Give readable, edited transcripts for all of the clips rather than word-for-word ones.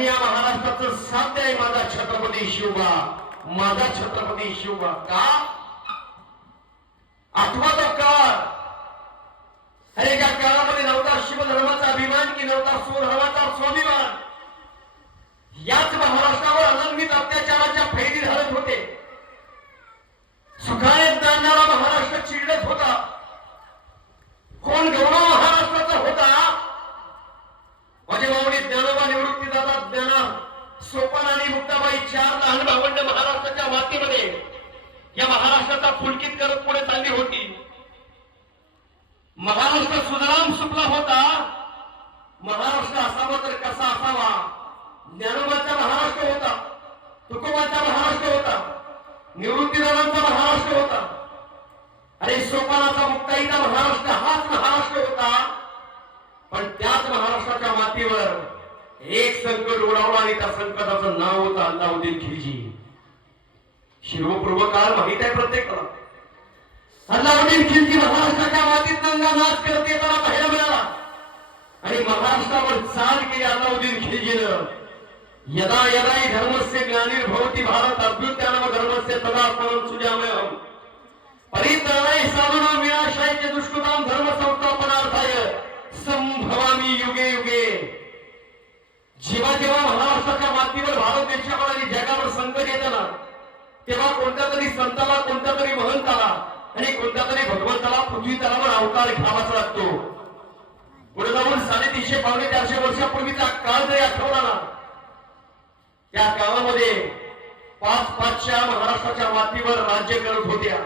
आणि या महाराष्ट्राचं साध्य आहे माझा छत्रपती शिवबा, माझा छत्रपती शिवबा. का आठवा तो काळ, अरे ज्या काळामध्ये नव्हता शिवधर्माचा अभिमान की नव्हता स्वधर्माचा स्वाभिमान. याच महाराष्ट्रावर अनन्वित अत्याचाराच्या फैरी धरत होते. सुखायत जाणणारा महाराष्ट्र चिडत होता. कोण गौरव महाराष्ट्राचा होता? माझे माऊली ज्ञानोबा निवृत्तीदादा ज्ञाना सोपान आणि मुक्ताबाई चार लहान भावंड महाराष्ट्राच्या मातीमध्ये या महाराष्ट्राचा पुलकित करत पुढे चालली होती. महाराष्ट्र सुजलाम सुफला होता. महाराष्ट्र असावा तर कसा असावा? ज्ञानोबाचा महाराष्ट्र होता, तुकोबाचा महाराष्ट्र होता, निवृत्तीदादांचा महाराष्ट्र होता, अरे सोपानाचा मुक्ताईचा महाराष्ट्र हाच महाराष्ट्र होता. पण त्याच महाराष्ट्राच्या मातीवर एक संकट ओढावलं आणि त्या संकटाचं नाव होतं अल्लाउद्दीन खिलजी. शिवपूर्व काळ माहित आहे प्रत्येकाला. अल्लाउद्दीन खिलजी महाराष्ट्राच्या मातीत नंगा नाच करत येताना पाहायला मिळाला आणि महाराष्ट्रावर चाल केली अल्लाउद्दीन खिलजीनं. यदा यदा धर्मस्य ग्लानिर्भवति भारत अभ्युत्थानम धर्मस्य तदात्मनं सुजाम्यहम् परित्राणाय साधूनां विनाशाय च दुष्कृतां धर्म संस्थापनार्थाय संभवामि युगे युगे. जेव्हा जेव्हा महाराष्ट्राच्या मातीवर भारत देशावर आणि जगावर संकट येताना तेव्हा कोणत्या तरी संताला, कोणत्या तरी महंताला आणि कोणत्या तरी भगवंताला पृथ्वी तलावर अवतार घ्यावाच लागतो. पुढे जाऊन 350 पावणे 400 वर्षापूर्वीचा काळ जरी आठवला ना, त्या काळामध्ये 5 महाराष्ट्राच्या मातीवर राज्य करत होत्या.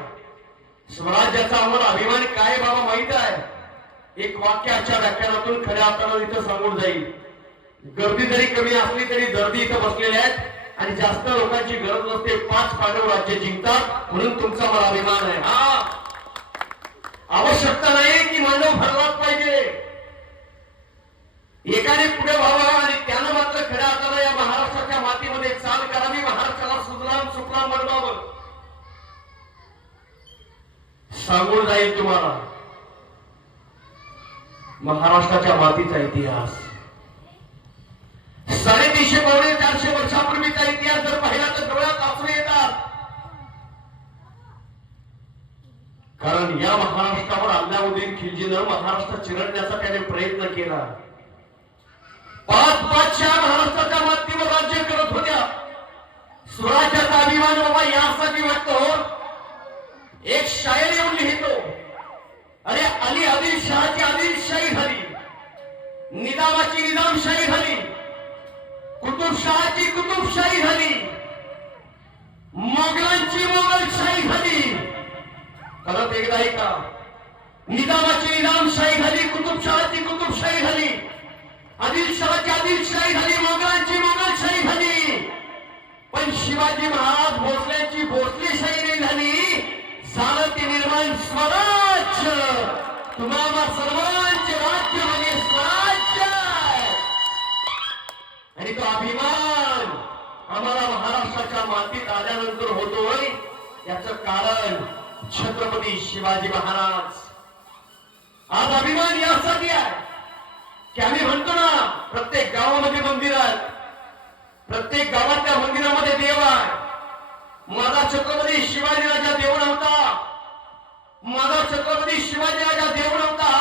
स्वराज्याचा आम्हाला अभिमान काय बाबा माहित आहे? एक वाक्य आजच्या व्याख्यानातून खऱ्या अर्थानं इथं सांगून जाईल. गर्दी जरी कमी असली तरी दर्दी इथं बसलेले आहेत आणि जास्त लोकांची गरज नसते. 5 पांडव राज्य जिंकतात म्हणून तुमचा मला अभिमान आहे. हा आवश्यकता नाही की मानव भरलाच पाहिजे. एकाने पुढे व्हावा आणि त्यानं मात्र खऱ्या अर्थानं या महाराष्ट्राच्या मातीमध्ये चाल करावी. महाराष्ट्राला सुजलाम सुफलाम बनवावं. सांगून जाईल तुम्हाला महाराष्ट्राच्या मातीचा इतिहास. 350 पावणे 400 वर्षापूर्वीचा इतिहास जर पाहिला तर डोळ्यात आसू येतात. कारण या महाराष्ट्रावर अल्लाउद्दीन खिलजीनं महाराष्ट्र चिरडण्याचा त्याने प्रयत्न केला. 5 महाराष्ट्राच्या मातीवर राज्य करत होत्या. स्वराज्याचा अभिमान बाबा यासाठी वाटतो. एक शायर येऊन लिहितो, अरे अली आदिलशहाची आदिलशाही झाली, निजामाची निजामशाही झाली, कुतुबशहाची कुतुबशाही झाली, मोगलांची मोगलशाही झाली. परत एकदा ऐका, निजामाची निजामशाही झाली, कुतुबशहाची कुतुबशाही झाली, आदिलशहाची आदिलशाही झाली, मोगलांची मोगलशाही झाली. पण शिवाजी महाराज भोसल्यांची भोसलेशाही नाही झाली. झालं ते निर्माण स्वराज्य. तुम्हाला सर्वांचे राज्य म्हणजे स्वराज्य. आणि तो अभिमान आम्हाला महाराष्ट्राच्या मातीत आल्यानंतर होतोय. याचं कारण छत्रपती शिवाजी महाराज. आज अभिमान यासाठी आहे की आम्ही म्हणतो ना, प्रत्येक गावामध्ये मंदिर आहेत, प्रत्येक गावातल्या मंदिरामध्ये देव आहे. माझा छत्रपती शिवाजी राजा देव नव्हता, माझा छत्रपती शिवाजी राजा देव नव्हता.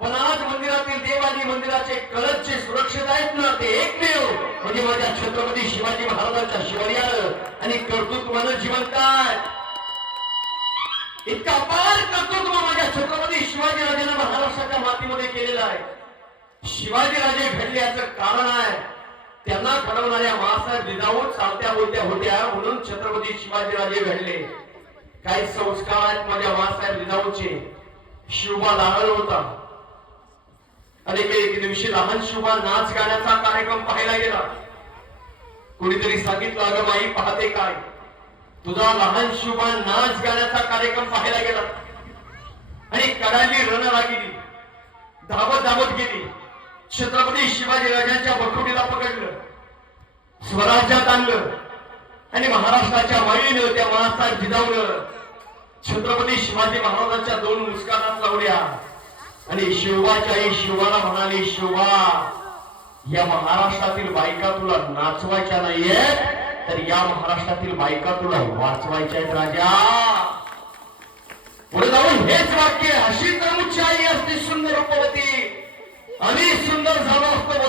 पण आज मंदिरातील देव आणि मंदिराचे कळस जे सुरक्षित आहेत ना, ते एकमेव म्हणजे माझ्या छत्रपती शिवाजी महाराजांच्या शिवर्यानं आणि कर्तृत्वानं जिवंत आहे. इतका अपार कर्तृत्व माझ्या छत्रपती शिवाजी राजांना महाराष्ट्राच्या मातीमध्ये केलेलं आहे. शिवाजी राजे घडले याचं कारण आहे त्यांना घडवणाऱ्या मासाहेब जिजाऊ चालत्या बोलत्या होत्या म्हणून छत्रपती शिवाजी राजे घडले. काही संस्कार आहेत माझ्या मासाहेब जिजाऊचे. शिवबा लहान होता आणि एक दिवशी लहान शिवबा नाच गाण्याचा कार्यक्रम पाहायला गेला. कोणीतरी सांगितलं, अगं माई पाहते काय, तुझा लहान शिवबा नाच गाण्याचा कार्यक्रम पाहायला गेला. आणि कडाली रण लागली, धावत धावत गेली. छत्रपती शिवाजी राजांच्या बखुटीला पकडलं, स्वराज्यात आणलं आणि महाराष्ट्राच्या माईनं त्या मासाहेब जिजाऊनं छत्रपती शिवाजी महाराजांच्या 2 मुस्कानात लावल्या आणि शिवबाच्या आई शिवबाला म्हणाली, शिवबा या महाराष्ट्रातील बायका तुला नाचवायच्या नाहीये, तर या महाराष्ट्रातील बायका तुला वाचवायच्या आहेत राजा. पुढे जाऊन हेच वाक्य हशीत